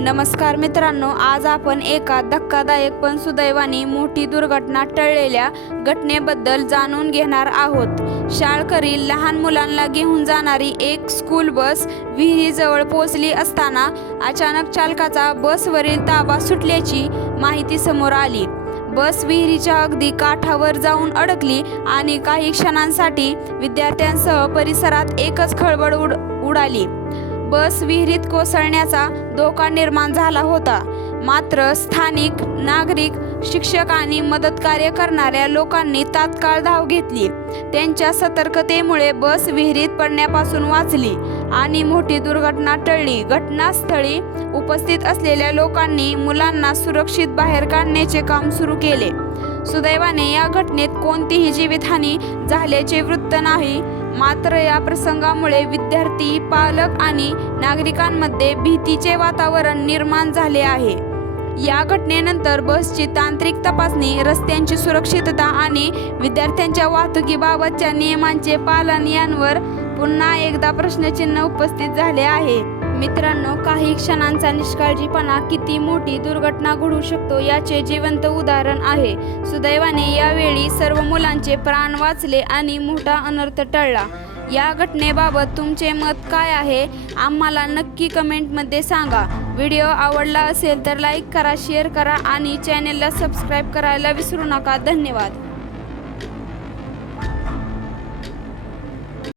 नमस्कार मित्रांनो, आज आपण एका धक्कादायक पण सुदैवाने मोठी दुर्घटना टळलेल्या घटनेबद्दल जाणून घेणार आहोत। शाळकरी लहान मुलांना घेऊन जाणारी एक स्कूल बस विहिरीजवळ पोहोचली असताना अचानक चालकाचा बसवरील ताबा सुटल्याची माहिती समोर आली। बस विहिरीच्या अगदी काठावर जाऊन अडकली आणि काही क्षणांसाठी विद्यार्थ्यांसह परिसरात एकच खळबळ उडाली। बस विहिरीत कोसळण्याचा धोका निर्माण झाला होता, मात्र स्थानिक नागरिक, शिक्षक आणि मदतकार्य करणाऱ्या लोकांनी तात्काळ धाव घेतली। त्यांच्या सतर्कतेमुळे बस विहिरीत पडण्यापासून वाचली आणि मोठी दुर्घटना टळली। घटनास्थळी उपस्थित असलेल्या लोकांनी मुलांना सुरक्षित बाहेर काढण्याचे काम सुरू केले। सुदैवाने या घटनेत कोणतीही जीवितहानी झाल्याचे वृत्त नाही, मात्र या प्रसंगामुळे विद्यार्थी, पालक आणि नागरिकांमध्ये भीतीचे वातावरण निर्माण झाले आहे। या घटनेनंतर बसची तांत्रिक तपासणी, रस्त्यांची सुरक्षितता आणि विद्यार्थ्यांच्या वाहतुकीबाबतच्या नियमांचे पालन यांवर पुन्हा एकदा प्रश्नचिन्ह उपस्थित झाले आहे। मित्रांनो, काही क्षणांचा निष्काळजीपणा किती मोठी दुर्घटना घडवू शकतो याचे जिवंत उदाहरण आहे। सुदैवाने यावेळी सर्व मुलांचे प्राण वाचले आणि मोठा अनर्थ टळला। या घटनेबाबत तुमचे मत काय आहे आम्हाला नक्की कमेंटमध्ये सांगा। व्हिडिओ आवडला असेल तर लाईक करा, शेअर करा आणि चॅनेलला सबस्क्राईब करायला विसरू नका। धन्यवाद।